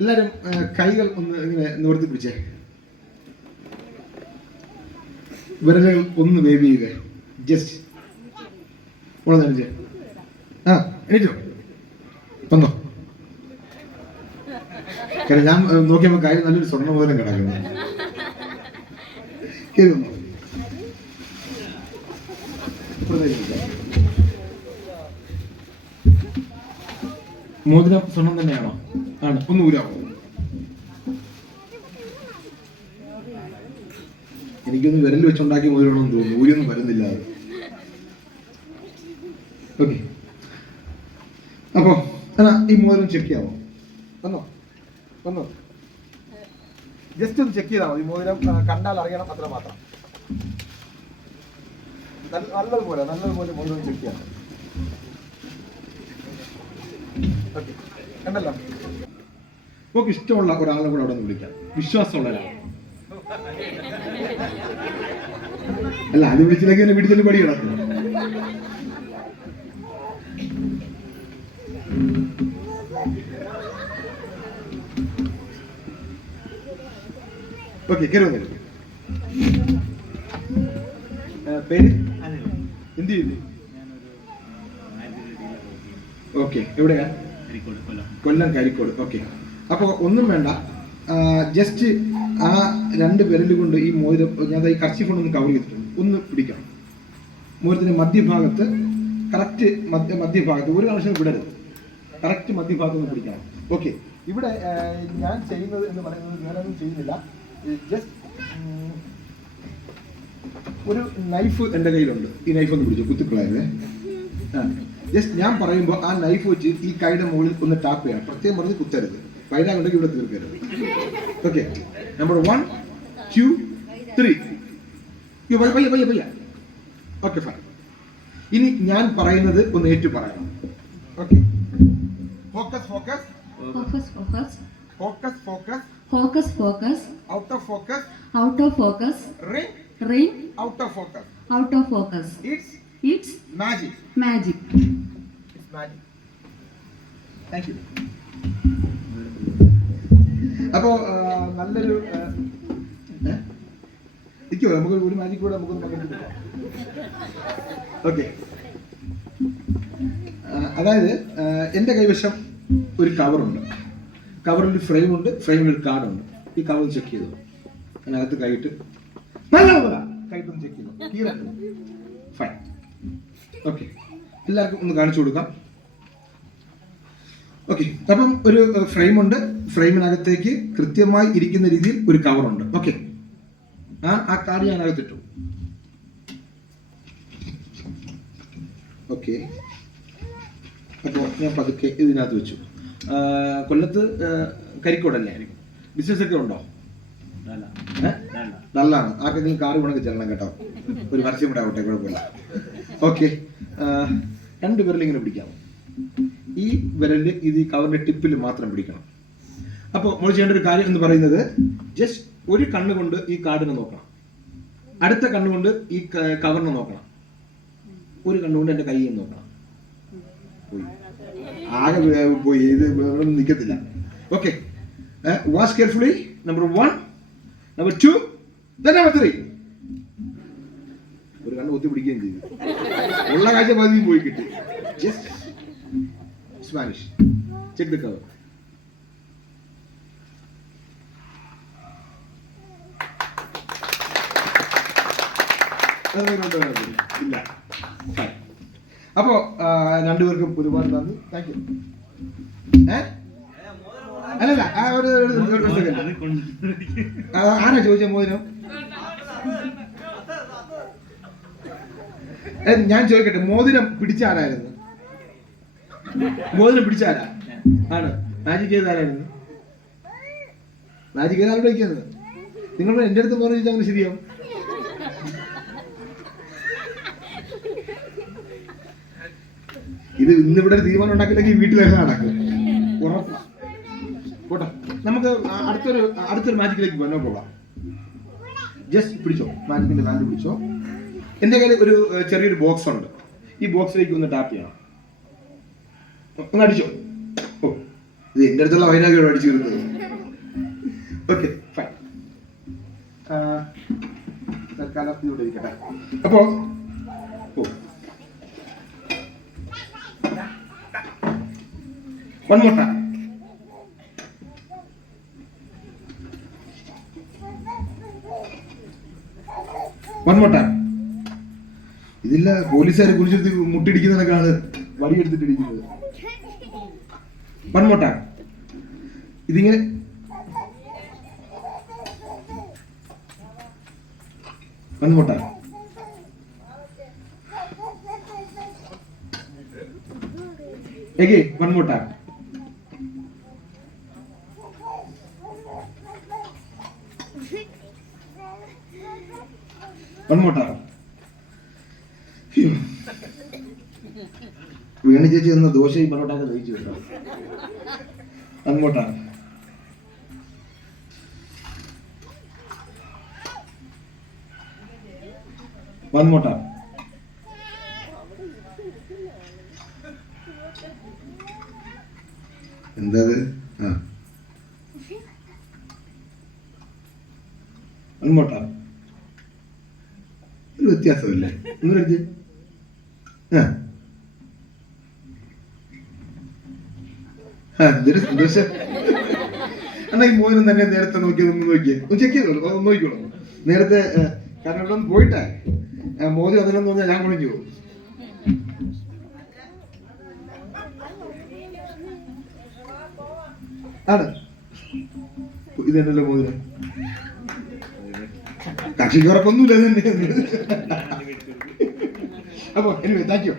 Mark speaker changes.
Speaker 1: എല്ലാവരും കൈകൾ ഒന്ന് ഇങ്ങനെ നിവർത്തി പിടിച്ചേ. വിരലുകൾ ഒന്ന് വേവ് ചെയ്യുക. ജസ്റ്റ് ഉള്ള ആ എണീറ്റോ? വന്നോ. കാരണം ഞാൻ നോക്കിയപ്പോ കാര്യം നല്ലൊരു സ്വർണ മോദനം കിടക്കുന്നു കയറി സ്വർണം തന്നെയാണോ? ആണ്. ഒന്ന് ഊരാമോ എനിക്കൊന്ന് വിരൽ വെച്ചുണ്ടാക്കി മുതലാണെന്ന് തോന്നുന്നു. ഊരിയൊന്നും വരുന്നില്ല ഓക്കെ. അപ്പോ എന്നാ ഈ മോതിരം ചെക്ക് ചെയ്യാമോ വന്നോ? വന്നോ? ജസ്റ്റ് ഒന്ന് ചെക്ക് ചെയ്താൽ മതി. മോതിരം കണ്ടാൽ അറിയണം അത്ര മാത്രം. നല്ല- നല്ലതുപോലെ നല്ലതുപോലെ മോതിരം ചെക്ക് ചെയ്യാം. ഓക്കെ. കണ്ടല്ലോ? നമുക്ക് ഇഷ്ടമുള്ള ഒരാളെ കൂടെ അവിടെ നിന്ന് വിളിക്കാം. വിശ്വാസമുള്ള ഒരാൾ അല്ല അത് വിളിച്ചില്ലെങ്കിൽ എന്നെ വീട്ടിൽ പടി കിടക്കും. ഓക്കെ കയറി വന്നു. പേര്? എന്ത് ചെയ്യുന്നു? ഓക്കെ എവിടെയാ? കൊല്ലം. കരിക്കോട് ഓക്കെ അപ്പോൾ ഒന്നും വേണ്ട. ജസ്റ്റ് ആ രണ്ട് വിരൽ കൊണ്ട് ഈ മോതിരം ഞാൻ ഈ കർച്ചി കൊണ്ടൊന്ന് കവർ ചെയ്തിട്ടുണ്ട് ഒന്ന് പിടിക്കണം. മോതിരത്തിന്റെ മധ്യഭാഗത്ത് കറക്റ്റ് മധ്യ മധ്യഭാഗത്ത് ഒരു കണക്ഷൻ വിടരുത്. കറക്റ്റ് മധ്യഭാഗത്ത് ഒന്ന് പിടിക്കണം. ഓക്കെ ഇവിടെ ഞാൻ ചെയ്യുന്നത് എന്ന് പറയുന്നത് ഞാനൊന്നും ചെയ്യുന്നില്ല. ജസ്റ്റ് ഒരു നൈഫ് എന്റെ കയ്യിലുണ്ട്. ഈ നൈഫ് ഒന്ന് പിടിച്ചു കുത്തിക്കളായതേ ജസ്റ്റ് ഞാൻ പറയുമ്പോൾ ആ നൈഫ് വെച്ച് ഈ കൈയുടെ മുകളിൽ ഒന്ന് ടാപ്പ് ചെയ്യണം. പ്രത്യേകം പറഞ്ഞ് കുത്തരുത്. വൈരാഗുണ്ടെങ്കിൽ ഇവിടെ തീർക്കരുത്. Okay number one two three പയ്യ പയ്യ പയ്യ ഓക്കെ ഫൈൻ ഇനി ഞാൻ പറയുന്നത് ഒന്ന് ഏറ്റു പറയണം. Okay focus focus
Speaker 2: focus focus
Speaker 1: focus focus
Speaker 2: focus focus
Speaker 1: out of focus
Speaker 2: out of focus
Speaker 1: ring
Speaker 2: ring
Speaker 1: out of focus
Speaker 2: out of focus
Speaker 1: it's
Speaker 2: it's
Speaker 1: magic
Speaker 2: magic.
Speaker 1: It's magic. Thank you. അപ്പോ നല്ലൊരു നിൽക്കുമോ നമുക്ക് ഒരു magic കൂടെ നമുക്ക് പങ്കെടുക്കാം okay അതായത് എന്റെ കൈവശം ഒരു കവറുണ്ട് കവറിൽ ഒരു ഫ്രെയിം ഉണ്ട് ഫ്രെയിമിൽ ഒരു കാർഡുണ്ട് ഈ കവർ ചെക്ക് ചെയ്തു? അതിനകത്ത് കൈയിട്ട്. നല്ല കൈയിട്ടൊന്ന് ചെക്ക് ചെയ്തു? കീറുണ്ട് ഫൈൻ ഓക്കെ എല്ലാവർക്കും ഒന്ന് കാണിച്ചു കൊടുക്കാം. ഓക്കെ അപ്പം ഒരു ഫ്രെയിം ഉണ്ട് ഫ്രെയിമിനകത്തേക്ക് കൃത്യമായി ഇരിക്കുന്ന രീതിയിൽ ഒരു കവറുണ്ട്. ഓക്കെ ആ ആ കാർഡ് ഞാൻ അകത്തിട്ടു ഓക്കെ അപ്പോൾ ഞാൻ പതുക്കെ ഇതിനകത്ത് വെച്ചു. കൊല്ലത്ത് കരിക്കോടല്ലേ? ആയിരിക്കും ബിസിനസ് ഒക്കെ ഉണ്ടോ? നല്ലതാണ്. ആർക്കെങ്കിലും കാറ് വേണമെങ്കിൽ ചെല്ലണം കേട്ടോ. ഒരു പരസ്യം കൂടെ ആവട്ടെ കുഴപ്പമില്ല. ഓക്കെ രണ്ട് വിരൽ ഇങ്ങനെ പിടിക്കാം. ഈ വിരലിൽ ഇത് ഈ കവറിന്റെ ടിപ്പിൽ മാത്രം പിടിക്കണം. അപ്പോൾ നമ്മൾ ചെയ്യേണ്ട ഒരു കാര്യം എന്ന് പറയുന്നത് ജസ്റ്റ് ഒരു കണ്ണുകൊണ്ട് ഈ കാർഡിനെ നോക്കണം. അടുത്ത കണ്ണുകൊണ്ട് ഈ കവറിനെ നോക്കണം. ഒരു കണ്ണുകൊണ്ട് എന്റെ കൈ നോക്കണം. പോയി. ആകെ പോയി. ഇത് ഇവിടെ നിൽക്കത്തില്ല okay was carefully number one number two number three ഒരു കണ്ണ് ഒത്തി പിടിക്കുകയും ചെയ്തു. ഉള്ള കാഴ്ച പതിയും പോയി കിട്ടി. Just Spanish Check the cover. ഇല്ല. രണ്ടുപേർക്കും ഒരുപാട് നന്ദി. താങ്ക് യു അല്ലല്ല ആ, ഒരു ആരാ ചോദിച്ച മോതിരം? ഞാൻ ചോദിക്കട്ടെ മോതിരം പിടിച്ച ആരായിരുന്നു? മോതിരം പിടിച്ചാലാ ആണ്? മാജിക് ചെയ്താലായിരുന്നു മാജിക് ചെയ്ത കഴിക്കുന്നത് നിങ്ങൾ എന്റെ അടുത്ത് മോതിരം ചോദിച്ചാൽ അങ്ങനെ ശരിയാവും. ഇത് ഇന്നിവിടെ തീരുമാനം ഉണ്ടാക്കില്ലെങ്കിൽ വീട്ടിലേക്ക് നടക്കും? ഉറപ്പാ. നമുക്ക് അടുത്തൊരു അടുത്തൊരു മാജിക്കിലേക്ക് പോകാൻ പോകാം ജസ്റ്റ് പിടിച്ചോ. മാജിക്കിന്റെ ബാൻഡ് പിടിച്ചോ. എന്റെ കയ്യിൽ ഒരു ചെറിയൊരു ബോക്സ് ഉണ്ട്. ഈ ബോക്സിലേക്ക് ഒന്ന് ടാപ്പ് ചെയ്യണം. ഒന്ന് അടിച്ചോ ഓ ഇത് എന്റെ അടുത്തുള്ള വൈരാഗ്യം അടിച്ചു വരുന്നത് ഓക്കെ ഫൈൻ തൽക്കാലം ഇവിടെ ഇരിക്കട്ടെ. അപ്പോ ഓ. One more time one more time ഇതില്ല പോലീസുകാരെ കുറിച്ചെടുത്ത് മുട്ടിടിക്കുന്നതിനൊക്കെയാണ് വടിയെടുത്തിട്ട് ഇടിക്കുന്നത് വൺ മോർ ടൈം ഇതിങ്ങനെ one more time Again, one more time. One more time. Phew. ചേച്ചി ചേച്ചി എന്ന ദോശയും പൊറോട്ടൊക്കെ കഴിച്ചു കേട്ടോ. അങ്ങോട്ടാണ്. വൺ മോട്ടാണ് എന്താ അത് ആ. അങ്ങോട്ടാണ്. ഒരു വ്യത്യാസമല്ലേ? ഒന്ന് എന്തൊരു എന്നാ ഈ മോനും തന്നെ നേരത്തെ നോക്കിയത് ഒന്ന് നോക്കിയേ. ഒന്ന് ചെക്ക് ചെയ്തോളൂ ഒന്ന് നോക്കിക്കോളൂ. നേരത്തെ കാരണം ഇവിടെ പോയിട്ടേ. മോദി അതിനെന്ന് പറഞ്ഞാൽ ഞാൻ കുളിഞ്ഞു പോകും. ആണ് ഇത് മോതിരം കക്ഷിക്ക് ഉറപ്പൊന്നുമില്ല തന്നെ അപ്പൊ എനിവേ താങ്ക് യു